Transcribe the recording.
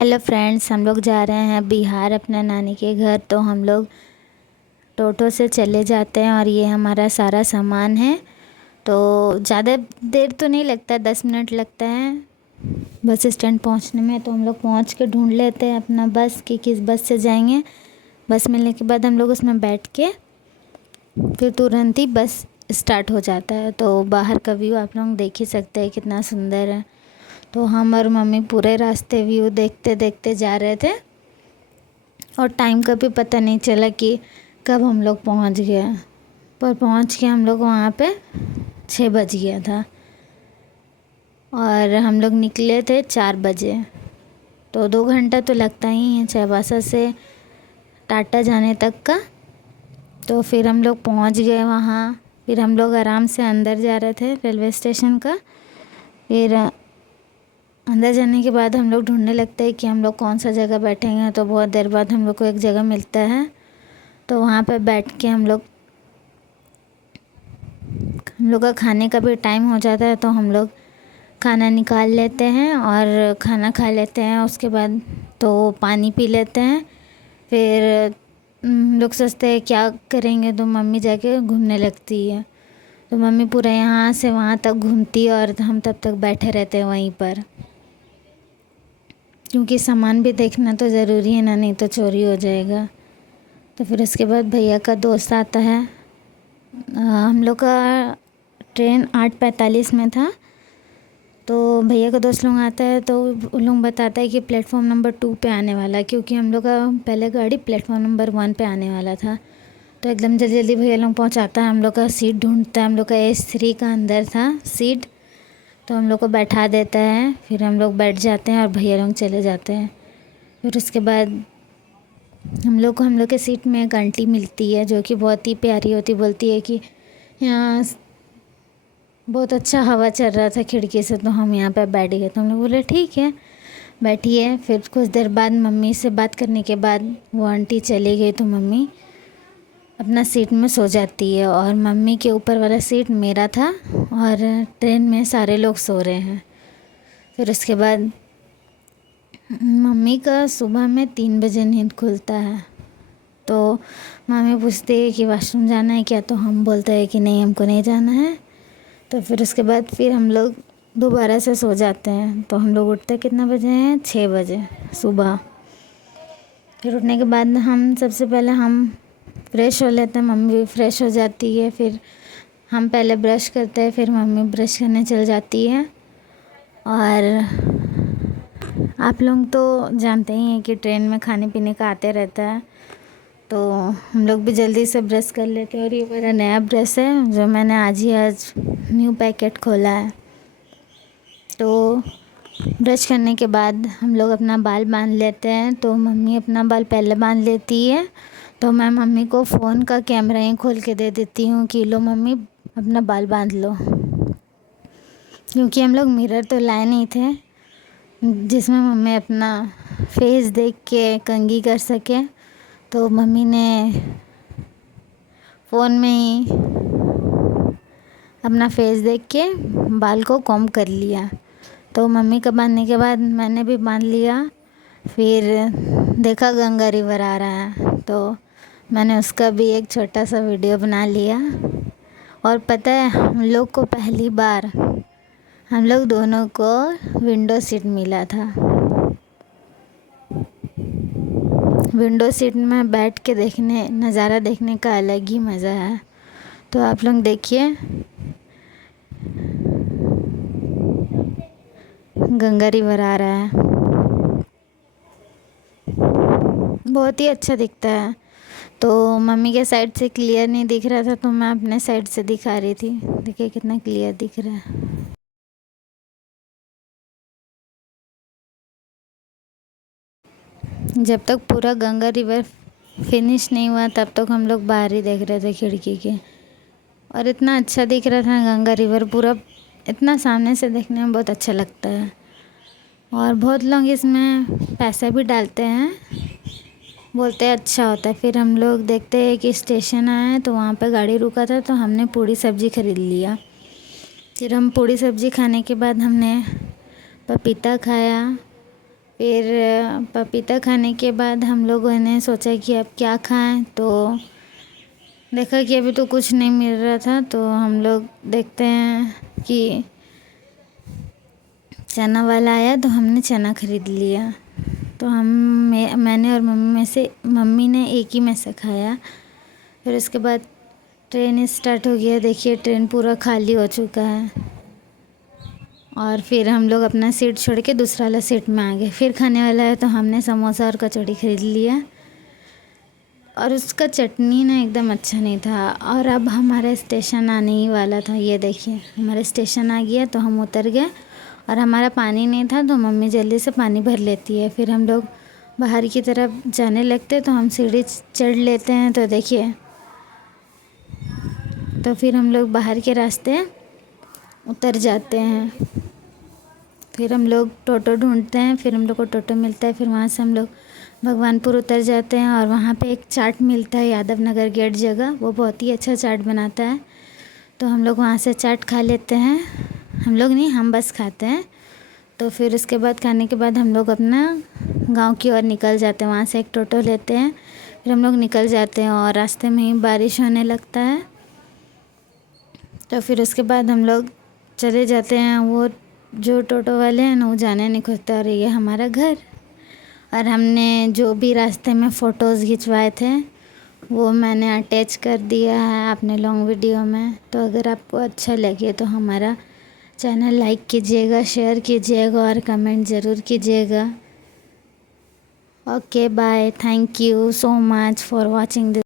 Hello friends, हम लोग जा रहे हैं बिहार अपने नानी के घर। तो हम लोग टोटो से चले जाते हैं और ये हमारा सारा सामान है। तो ज़्यादा देर तो नहीं लगता, 10 मिनट लगता है बस स्टैंड पहुंचने में। तो हम लोग पहुंच के ढूंढ लेते हैं अपना बस कि किस बस से जाएंगे। बस मिलने के बाद हम लोग उसमें बैठ के फिर तुरंत ही बस स्टार्ट हो जाता है। तो बाहर का व्यू आप लोग देख ही सकते हैं कितना सुंदर है। तो हम और मम्मी पूरे रास्ते व्यू देखते देखते जा रहे थे और टाइम का भी पता नहीं चला कि कब हम लोग पहुंच गए। पर पहुंच के हम लोग वहाँ पे 6 बज गया था और हम लोग निकले थे 4 बजे। तो 2 घंटा तो लगता ही है चाईबासा से टाटा जाने तक का। तो फिर हम लोग पहुँच गए वहाँ। फिर हम लोग आराम से अंदर जा रहे थे रेलवे स्टेशन का। फिर अंदर जाने के बाद हम लोग ढूंढने लगते हैं कि हम लोग कौन सा जगह बैठेंगे। तो बहुत देर बाद हम लोग को एक जगह मिलता है। तो वहाँ पे बैठ के हम लोग का खाने का भी टाइम हो जाता है। तो हम लोग खाना निकाल लेते हैं और खाना खा लेते हैं। उसके बाद तो पानी पी लेते हैं। फिर हम लोग सोचते हैं क्या करेंगे, तो मम्मी जाके घूमने लगती है। तो मम्मी पूरा यहाँ से वहाँ तक घूमती है और हम तब तक बैठे रहते हैं वहीं पर, क्योंकि सामान भी देखना तो ज़रूरी है ना, नहीं तो चोरी हो जाएगा। तो फिर उसके बाद भैया का दोस्त आता है। हम लोग का ट्रेन 8:45 में था। तो भैया का दोस्त लोग आता है तो उन लोग बताता है कि प्लेटफॉर्म नंबर 2 पे आने वाला है, क्योंकि हम लोग का पहले गाड़ी प्लेटफॉर्म नंबर 1 पे आने वाला था। तो एकदम जल्दी जल्दी भैया लोग पहुंचाता है। हम लोग का सीट ढूंढता है। हम लोग का S3 का अंदर था सीट। तो हम लोग को बैठा देता है। फिर हम लोग बैठ जाते हैं और भैया लोग चले जाते हैं। फिर उसके बाद हम लोग के सीट में एक आंटी मिलती है जो कि बहुत ही प्यारी होती। बोलती है कि यहाँ बहुत अच्छा हवा चल रहा था खिड़की से, तो हम यहाँ पे बैठ गए। तो हम लोग बोले ठीक है बैठिए। फिर कुछ देर बाद मम्मी से बात करने के बाद वो आंटी चली गई। तो मम्मी अपना सीट में सो जाती है और मम्मी के ऊपर वाला सीट मेरा था और ट्रेन में सारे लोग सो रहे हैं। फिर उसके बाद मम्मी का सुबह में 3 बजे नींद खुलता है। तो मम्मी पूछती है कि वॉशरूम जाना है क्या। तो हम बोलते हैं कि नहीं, हमको नहीं जाना है। तो फिर उसके बाद फिर हम लोग दोबारा से सो जाते हैं। तो हम लोग उठते कितना बजे हैं, 6 बजे सुबह। फिर उठने के बाद हम सबसे पहले हम फ्रेश हो लेते हैं। मम्मी भी फ्रेश हो जाती है। फिर हम पहले ब्रश करते हैं, फिर मम्मी ब्रश करने चल जाती है। और आप लोग तो जानते ही हैं कि ट्रेन में खाने पीने का आते रहता है। तो हम लोग भी जल्दी से ब्रश कर लेते हैं। और ये मेरा नया ब्रश है जो मैंने आज न्यू पैकेट खोला है। तो ब्रश करने के बाद हम लोग अपना बाल बांध लेते हैं। तो मम्मी अपना बाल पहले बांध लेती है। तो मैं मम्मी को फ़ोन का कैमरा ही खोल के दे देती हूँ कि लो मम्मी अपना बाल बांध लो, क्योंकि हम लोग मिरर तो लाए नहीं थे जिसमें मम्मी अपना फेस देख के कंघी कर सके। तो मम्मी ने फ़ोन में ही अपना फेस देख के बाल को कॉम्ब कर लिया। तो मम्मी का बांधने के बाद मैंने भी बांध लिया। फिर देखा गंगा रिवर आ रहा है तो मैंने उसका भी एक छोटा सा वीडियो बना लिया। और पता है हम लोग को पहली बार हम लोग दोनों को विंडो सीट मिला था। विंडो सीट में बैठ के देखने नज़ारा देखने का अलग ही मज़ा है। तो आप लोग देखिए गंगा रिवर आ रहा है, बहुत ही अच्छा दिखता है। तो मम्मी के साइड से क्लियर नहीं दिख रहा था तो मैं अपने साइड से दिखा रही थी। देखिए कितना क्लियर दिख रहा है। जब तक पूरा गंगा रिवर फिनिश नहीं हुआ तब तक हम लोग बाहर ही देख रहे थे खिड़की के। और इतना अच्छा दिख रहा था गंगा रिवर पूरा, इतना सामने से देखने में बहुत अच्छा लगता है। और बहुत लोग इसमें पैसा भी डालते हैं, बोलते हैं अच्छा होता है। फिर हम लोग देखते हैं कि स्टेशन आया तो वहाँ पे गाड़ी रुका था तो हमने पूड़ी सब्ज़ी ख़रीद लिया। फिर हम पूड़ी सब्ज़ी खाने के बाद हमने पपीता खाया फिर पपीता खाने के बाद हम लोगों ने सोचा कि अब क्या खाएं, तो देखा कि अभी तो कुछ नहीं मिल रहा था, तो हम लोग देखते हैं कि चना वाला आया, तो हमने चना ख़रीद लिया। तो मैंने और मम्मी ने एक ही में से खाया। फिर उसके बाद ट्रेन स्टार्ट हो गया। देखिए ट्रेन पूरा खाली हो चुका है, और फिर हम लोग अपना सीट छोड़ के दूसरा वाला सीट में आ गए। फिर खाने वाला है, तो हमने समोसा और कचौड़ी ख़रीद लिया, और उसका चटनी ना एकदम अच्छा नहीं था। और अब हमारा स्टेशन आने ही वाला था। ये देखिए हमारा स्टेशन आ गया, तो हम उतर गए, और हमारा पानी नहीं था, तो मम्मी जल्दी से पानी भर लेती है। फिर हम लोग बाहर की तरफ जाने लगते, तो हम सीढ़ी चढ़ लेते हैं। तो देखिए, तो फिर हम लोग बाहर के रास्ते उतर जाते हैं। फिर हम लोग टोटो ढूंढते हैं, फिर हम लोग को टोटो मिलता है। फिर वहाँ से हम लोग भगवानपुर उतर जाते हैं, और वहाँ पे एक चाट मिलता है यादव नगर गेट जगह, वो बहुत ही अच्छा चाट बनाता है। तो हम लोग वहाँ से चाट खा लेते हैं। हम लोग नहीं, हम बस खाते हैं। तो फिर उसके बाद खाने के बाद हम लोग अपना गांव की ओर निकल जाते हैं। वहाँ से एक टोटो लेते हैं, फिर हम लोग निकल जाते हैं, और रास्ते में ही बारिश होने लगता है। तो फिर उसके बाद हम लोग चले जाते हैं। वो जो टोटो वाले हैं ना, वो जाने नहीं खोजते, और ये हमारा घर। और हमने जो भी रास्ते में फ़ोटोज़ खिंचवाए थे, वो मैंने अटैच कर दिया है अपने लॉन्ग वीडियो में। तो अगर आपको अच्छा लगे तो हमारा चैनल लाइक कीजिएगा, शेयर कीजिएगा, और कमेंट ज़रूर कीजिएगा। Okay bye, thank you so much for watching this.